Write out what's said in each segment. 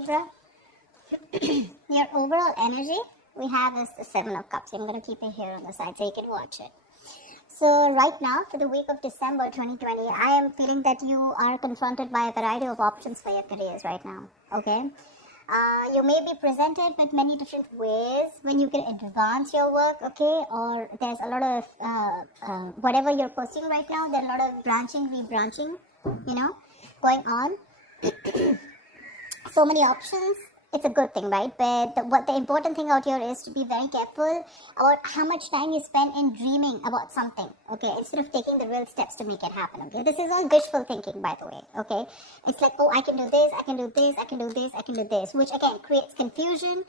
Libra. Your overall energy we have is the Seven of Cups. I'm going to keep it here on the side so you can watch it. So right now, for the week of December 2020, I am feeling that you are confronted by a variety of options for your careers right now. Okay. You may be presented with many different ways when you can advance your work, okay? Or there's a lot of, whatever you're pursuing right now, there's a lot of branching, rebranching, going on. So many options. It's a good thing, right? But what the important thing out here is to be very careful about how much time you spend in dreaming about something, okay? Instead of taking the real steps to make it happen, okay? This is all wishful thinking, by the way, okay? It's like, oh, I can do this, I can do this, I can do this, I can do this, which again creates confusion.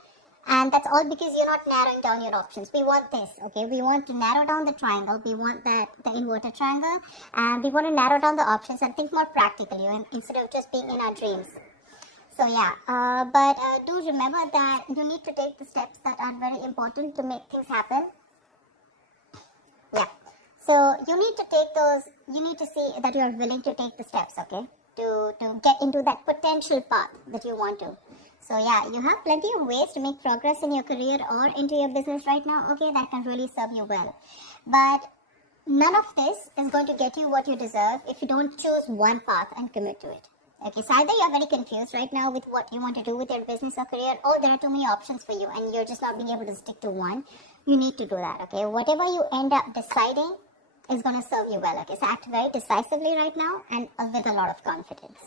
And that's all because you're not narrowing down your options. We want this, okay? We want to narrow down the triangle. We want the inverted triangle. And we want to narrow down the options and think more practically instead of just being in our dreams. So yeah, but do remember that you need to take the steps that are very important to make things happen. Yeah, so you need to take those, you need to see that you are willing to take the steps, okay, to get into that potential path that you want to. So yeah, you have plenty of ways to make progress in your career or into your business right now, okay, that can really serve you well. But none of this is going to get you what you deserve if you don't choose one path and commit to it. Okay, so either you're very confused right now with what you want to do with your business or career, or there are too many options for you and you're just not being able to stick to one. You need to do that, okay? Whatever you end up deciding is going to serve you well, okay? So act very decisively right now and with a lot of confidence.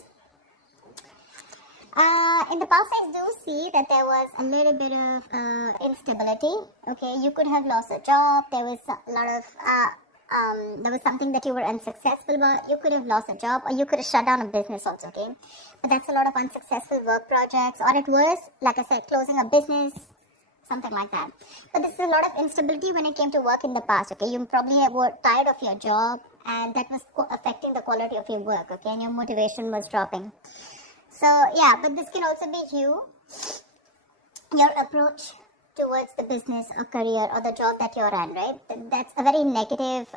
In the past, I do see that there was a little bit of instability, okay? You could have lost a job, there was a lot of... there was something that you were unsuccessful about. You could have lost a job or you could have shut down a business also, okay? But that's a lot of unsuccessful work projects, or it was, like I said, closing a business, something like that. But this is a lot of instability when it came to work in the past, okay? You probably were tired of your job and that was affecting the quality of your work, okay? And your motivation was dropping. So yeah, but this can also be your approach towards the business or career or the job that you're in, right? That's a very negative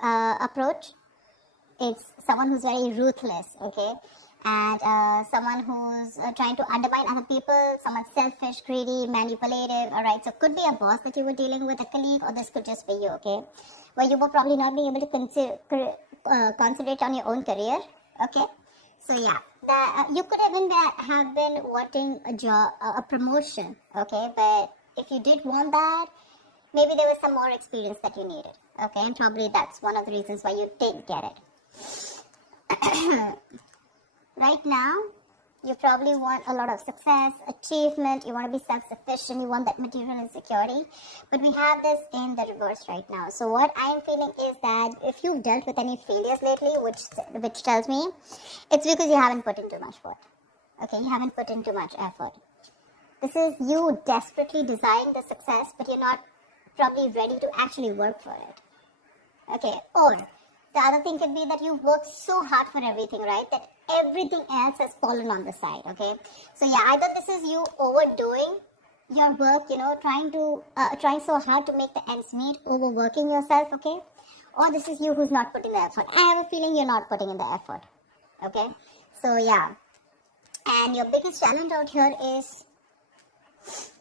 approach. It's someone who's very ruthless, okay? And someone who's trying to undermine other people, someone selfish, greedy, manipulative, all right? So it could be a boss that you were dealing with, a colleague, or this could just be you, okay? Where you were probably not being able to concentrate on your own career, okay? So yeah, you could even have been wanting a job, a promotion, okay? But if you did want that, maybe there was some more experience that you needed, okay? And probably that's one of the reasons why you didn't get it. Right now, you probably want a lot of success, achievement, you want to be self-sufficient, you want that material security. But we have this in the reverse right now. So what I am feeling is that if you've dealt with any failures lately, which tells me, it's because you haven't put in too much work, okay? You haven't put in too much effort. This is you desperately desiring the success, but you're not probably ready to actually work for it. Okay, or the other thing could be that you work so hard for everything, right? That everything else has fallen on the side, okay? So yeah, either this is you overdoing your work, trying so hard to make the ends meet, overworking yourself, okay? Or this is you who's not putting the effort. I have a feeling you're not putting in the effort, okay? So yeah, and your biggest challenge out here is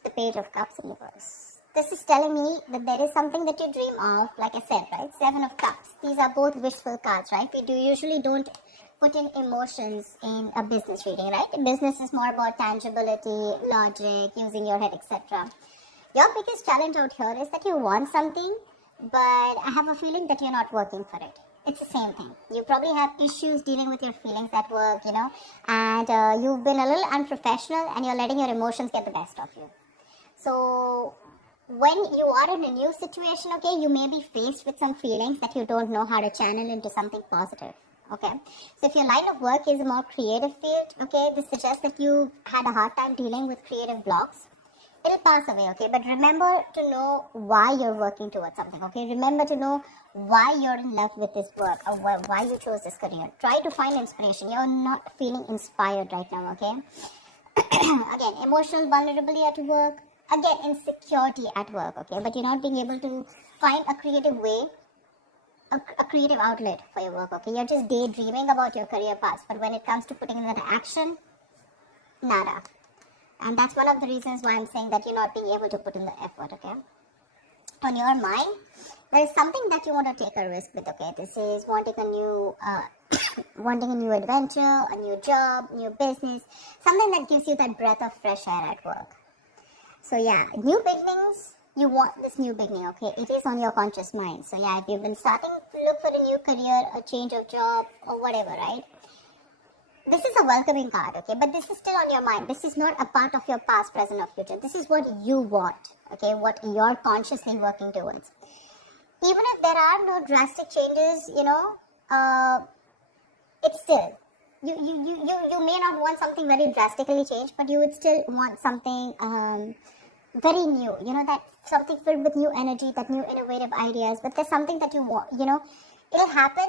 the Page of Cups in reverse. This is telling me that there is something that you dream of, like I said, right? Seven of Cups. These are both wishful cards, right? We usually don't put in emotions in a business reading, right? Business is more about tangibility, logic, using your head, etc. Your biggest challenge out here is that you want something, but I have a feeling that you're not working for it. It's the same thing. You probably have issues dealing with your feelings at work, and you've been a little unprofessional and you're letting your emotions get the best of you. So when you are in a new situation, okay, you may be faced with some feelings that you don't know how to channel into something positive, okay? So if your line of work is a more creative field, okay, this suggests that you had a hard time dealing with creative blocks. It'll pass away, okay? But remember to know why you're working towards something, okay? Remember to know why you're in love with this work or why you chose this career. Try to find inspiration. You're not feeling inspired right now, okay? Again, emotional vulnerability at work. Again, insecurity at work, okay? But you're not being able to find a creative way, a creative outlet for your work, okay? You're just daydreaming about your career path. But when it comes to putting it into action, nada. And that's one of the reasons why I'm saying that you're not being able to put in the effort, okay? On your mind, there is something that you want to take a risk with, okay? This is wanting a new, wanting a new adventure, a new job, new business, something that gives you that breath of fresh air at work. So yeah, new beginnings, you want this new beginning, okay? It is on your conscious mind. So yeah, if you've been starting to look for a new career, a change of job, or whatever, right? This is a welcoming card, okay? But this is still on your mind. This is not a part of your past, present, or future. This is what you want, okay? What you're consciously working towards. Even if there are no drastic changes, it's still, you may not want something very drastically changed, but you would still want something very new, that something filled with new energy, that new innovative ideas. But there's something that you want, it'll happen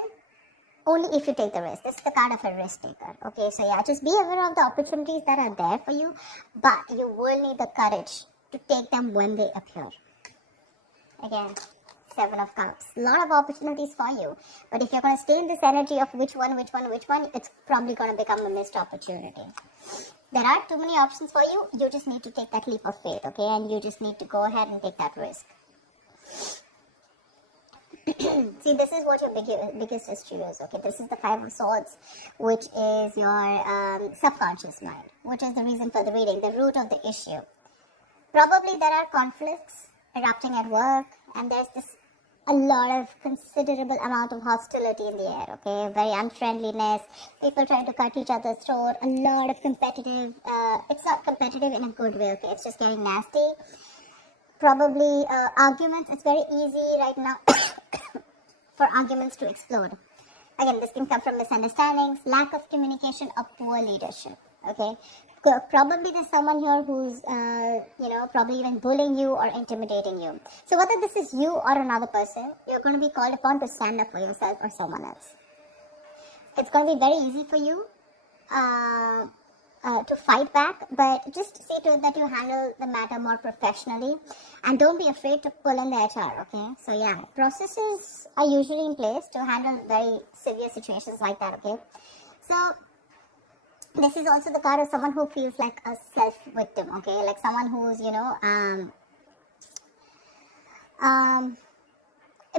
only if you take the risk. This is the card of a risk taker. Okay, so yeah, just be aware of the opportunities that are there for you, but you will need the courage to take them when they appear. Again, 7 of Cups. A lot of opportunities for you. But if you're going to stay in this energy of which one, it's probably going to become a missed opportunity. There are too many options for you. You just need to take that leap of faith, okay? And you just need to go ahead and take that risk. See, this is what your biggest issue is, okay? This is the 5 of Swords, which is your subconscious mind, which is the reason for the reading, the root of the issue. Probably there are conflicts erupting at work, and there's a lot of considerable amount of hostility in the air, okay? Very unfriendliness, people trying to cut each other's throat, a lot of competitive, it's not competitive in a good way, okay? It's just getting nasty. Probably arguments, it's very easy right now for arguments to explode. Again, this can come from misunderstandings, lack of communication, or poor leadership, okay? Probably there's someone here who's, probably even bullying you or intimidating you. So whether this is you or another person, you're going to be called upon to stand up for yourself or someone else. It's going to be very easy for you to fight back, but just see to it that you handle the matter more professionally, and don't be afraid to pull in the HR, okay? So yeah, processes are usually in place to handle very severe situations like that, okay? So this is also the card of someone who feels like a self-victim, okay? Like someone who's,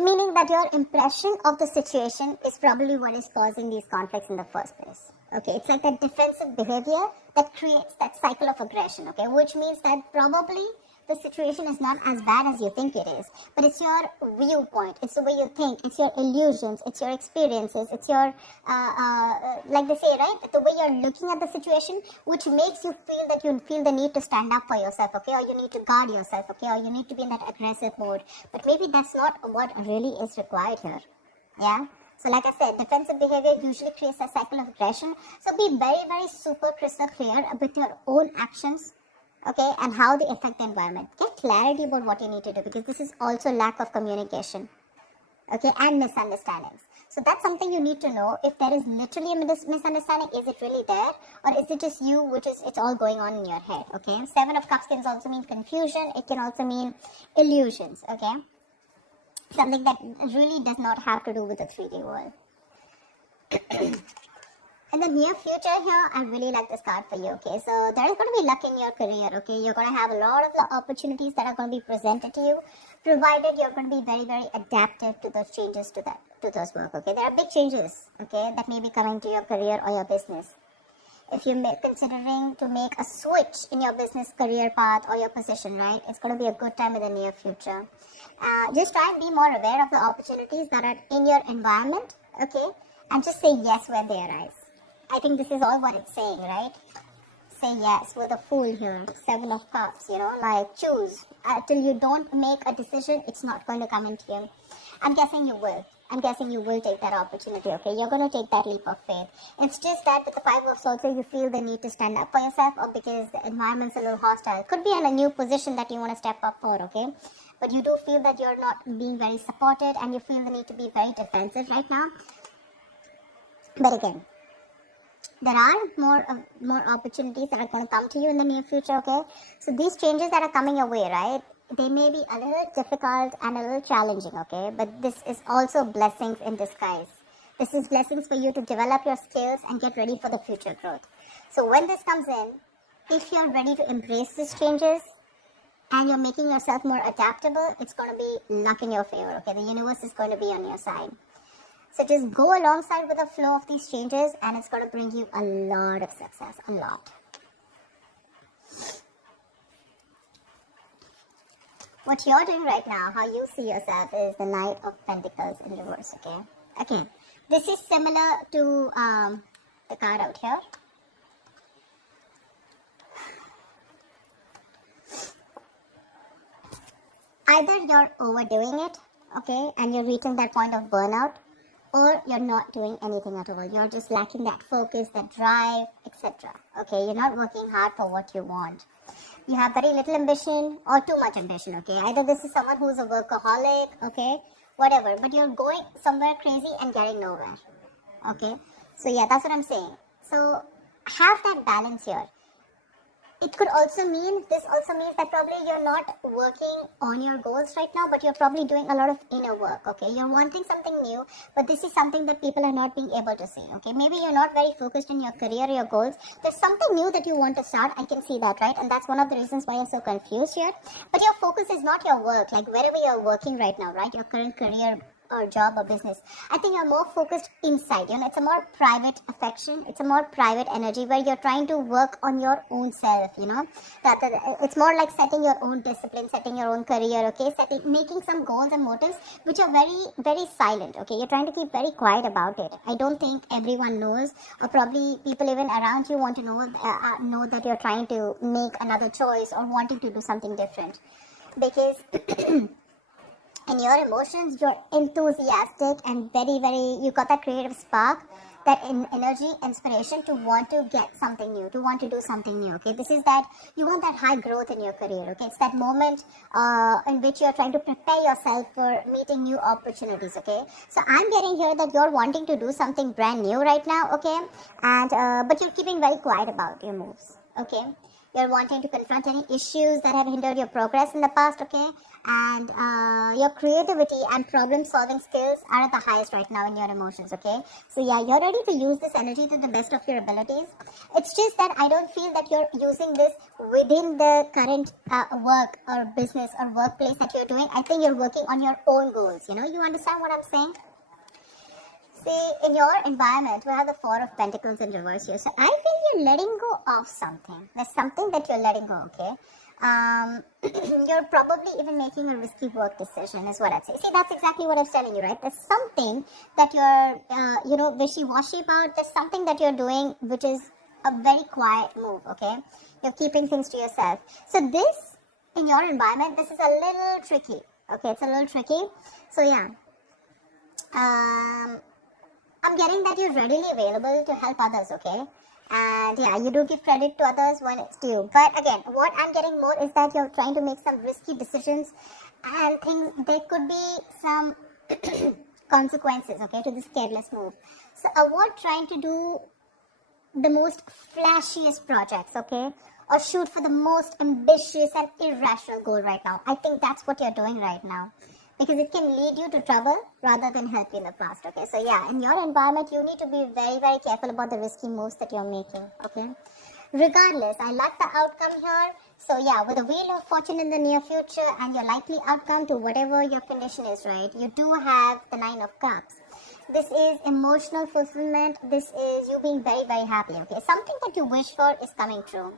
meaning that your impression of the situation is probably what is causing these conflicts in the first place. Okay, it's like that defensive behavior that creates that cycle of aggression, okay, which means that probably the situation is not as bad as you think it is, but it's your viewpoint, it's the way you think, it's your illusions, it's your experiences, it's your, like they say, right, the way you're looking at the situation, which makes you feel that you feel the need to stand up for yourself, okay, or you need to guard yourself, okay, or you need to be in that aggressive mode, but maybe that's not what really is required here, yeah? So like I said, defensive behavior usually creates a cycle of aggression. So be very, very super crystal clear with your own actions, okay, and how they affect the environment. Get clarity about what you need to do, because this is also lack of communication, okay, and misunderstandings. So that's something you need to know. If there is literally a misunderstanding, is it really there, or is it just you, it's all going on in your head, okay? 7 of Cups can also mean confusion. It can also mean illusions, okay? Something that really does not have to do with the 3D world. In the near future here, I really like this card for you, okay? So there is going to be luck in your career, okay? You're going to have a lot of the opportunities that are going to be presented to you, provided you're going to be very, very adaptive to those changes, to those work, okay? There are big changes, okay, that may be coming to your career or your business. If you're considering to make a switch in your business career path or your position, right, it's going to be a good time in the near future. Just try and be more aware of the opportunities that are in your environment, okay, and just say yes where they arise. I think this is all what it's saying, right? Say yes with a Fool here, 7 of Cups, like choose. Till you don't make a decision, it's not going to come into you. I'm guessing you will. I'm guessing you will take that opportunity, okay? You're going to take that leap of faith. It's just that with the 5 of Swords, you feel the need to stand up for yourself, or because the environment's a little hostile. Could be in a new position that you want to step up for, okay? But you do feel that you're not being very supported, and you feel the need to be very defensive right now. But again, there are more opportunities that are going to come to you in the near future, okay? So these changes that are coming your way, right, they may be a little difficult and a little challenging, okay? But this is also blessings in disguise. This is blessings for you to develop your skills and get ready for the future growth. So when this comes in, if you're ready to embrace these changes and you're making yourself more adaptable, it's going to be luck in your favor, okay? The universe is going to be on your side. So just go alongside with the flow of these changes and it's going to bring you a lot of success, a lot. What you're doing right now, how you see yourself, is the Knight of Pentacles in reverse, okay? Okay, this is similar to the card out here. Either you're overdoing it, okay, and you're reaching that point of burnout, or you're not doing anything at all. You're just lacking that focus, that drive, etc. Okay, you're not working hard for what you want. You have very little ambition or too much ambition, okay? Either this is someone who's a workaholic, okay, whatever, but you're going somewhere crazy and getting nowhere, okay? So yeah, that's what I'm saying. So have that balance here. It could also mean, this also means that probably you're not working on your goals right now, but you're probably doing a lot of inner work, okay? You're wanting something new, but this is something that people are not being able to see, okay? Maybe you're not very focused in your career, your goals. There's something new that you want to start. I can see that, right? And that's one of the reasons why I'm so confused here. But your focus is not your work, like wherever you're working right now, right? Your current career or job or business. I think you're more focused inside, it's a more private affection, it's a more private energy where you're trying to work on your own self, it's more like setting your own discipline, setting your own career, okay, making some goals and motives which are very, very silent, okay, you're trying to keep very quiet about it. I don't think everyone knows, or probably people even around you want to know that you're trying to make another choice or wanting to do something different, because in your emotions, you're enthusiastic and very, very, you got that creative spark, that energy, inspiration to want to get something new, to want to do something new, okay? This is that, you want that high growth in your career, okay? It's that moment in which you're trying to prepare yourself for meeting new opportunities, okay? So I'm getting here that you're wanting to do something brand new right now, okay? And, but you're keeping very quiet about your moves, okay? You're wanting to confront any issues that have hindered your progress in the past, okay? And your creativity and problem solving skills are at the highest right now in your emotions, okay? So yeah, you're ready to use this energy to the best of your abilities. It's just that I don't feel that you're using this within the current work or business or workplace that you're doing. I think you're working on your own goals, you understand what I'm saying? See, in your environment, we have the Four of Pentacles in reverse here. So I feel you're letting go of something. There's something that you're letting go, okay? You're probably even making a risky work decision is what I'd say. See, that's exactly what I'm telling you, right? There's something that you're, wishy-washy about. There's something that you're doing which is a very quiet move, okay? You're keeping things to yourself. So this, in your environment, this is a little tricky, okay? It's a little tricky. So yeah. I'm getting that you're readily available to help others, okay? And yeah, you do give credit to others when it's due. But again, what I'm getting more is that you're trying to make some risky decisions and there could be some consequences, okay, to this careless move. So avoid trying to do the most flashiest projects, okay? Or shoot for the most ambitious and irrational goal right now. I think that's what you're doing right now, because it can lead you to trouble rather than help you in the past, okay? So yeah, in your environment, you need to be very, very careful about the risky moves that you're making, okay? Regardless, I like the outcome here. So yeah, with the Wheel of Fortune in the near future and your likely outcome to whatever your condition is, right? You do have the Nine of Cups. This is emotional fulfillment. This is you being very, very happy, okay? Something that you wish for is coming true.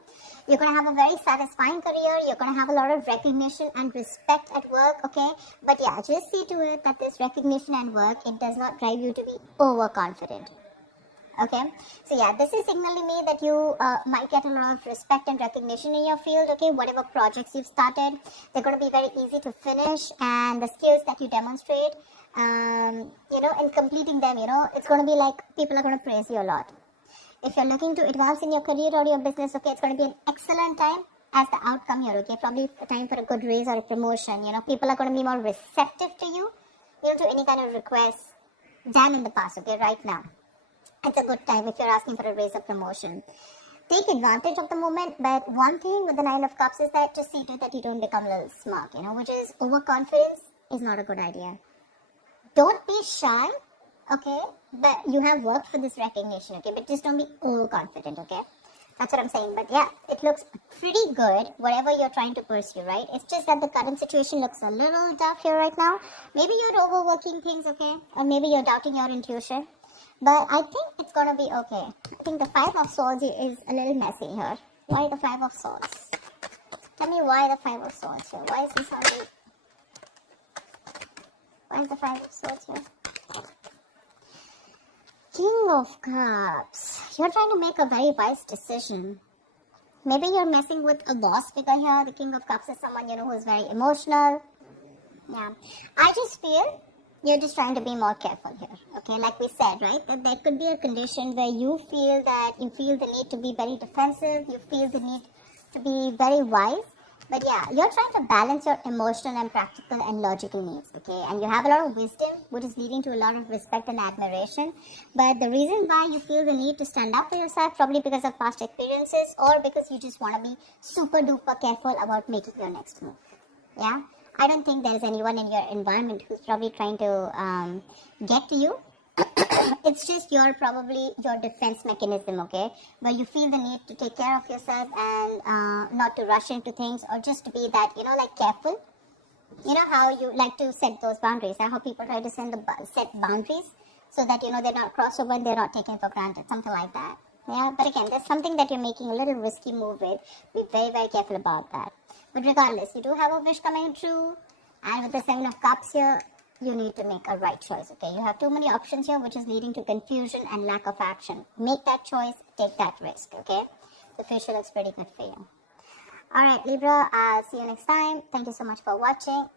You're going to have a very satisfying career. You're going to have a lot of recognition and respect at work, okay? But yeah, just see to it that this recognition and work, it does not drive you to be overconfident, okay? So yeah, this is signaling me that you might get a lot of respect and recognition in your field, okay? Whatever projects you've started, they're going to be very easy to finish, and the skills that you demonstrate, in completing them, it's going to be like people are going to praise you a lot. If you're looking to advance in your career or your business, okay, it's going to be an excellent time as the outcome here, okay? Probably a time for a good raise or a promotion, People are going to be more receptive to you, to any kind of requests than in the past, okay, right now. It's a good time if you're asking for a raise or promotion. Take advantage of the moment, but one thing with the Nine of Cups is that just see to it that you don't become a little smug, which is overconfidence is not a good idea. Don't be shy, okay, but you have worked for this recognition, okay, but just don't be overconfident, okay. That's what I'm saying. But yeah, it looks pretty good, whatever you're trying to pursue, right? It's just that the current situation looks a little tough here right now. Maybe you're overworking things, okay? Or maybe you're doubting your intuition. But I think it's gonna be okay. I think the Five of Swords is a little messy here. Why the Five of Swords? Tell me why the Five of Swords here. Why is this on the... Why is the Five of Swords here? King of Cups. You're trying to make a very wise decision. Maybe you're messing with a boss figure here. The King of Cups is someone, you know, who's very emotional. Yeah. I just feel you're just trying to be more careful here. Okay, like we said, right? That there could be a condition where you feel the need to be very defensive. You feel the need to be very wise. But yeah, you're trying to balance your emotional and practical and logical needs, okay? And you have a lot of wisdom, which is leading to a lot of respect and admiration. But the reason why you feel the need to stand up for yourself, probably because of past experiences or because you just want to be super duper careful about making your next move. Yeah? I don't think there's anyone in your environment who's probably trying to get to you. It's just your defense mechanism, okay, where you feel the need to take care of yourself and not to rush into things, or just to be that, you know, like careful. You know how you like to set those boundaries, how people try to set boundaries so that, you know, they're not crossed over and they're not taken for granted, something like that. Yeah, but again, there's something that you're making a little risky move with. Be very, very careful about that. But regardless, you do have a wish coming true, and with the Seven of Cups here, you need to make a right choice, okay? You have too many options here, which is leading to confusion and lack of action. Make that choice, take that risk, okay? The future looks pretty good for you. Alright, Libra, I'll see you next time. Thank you so much for watching.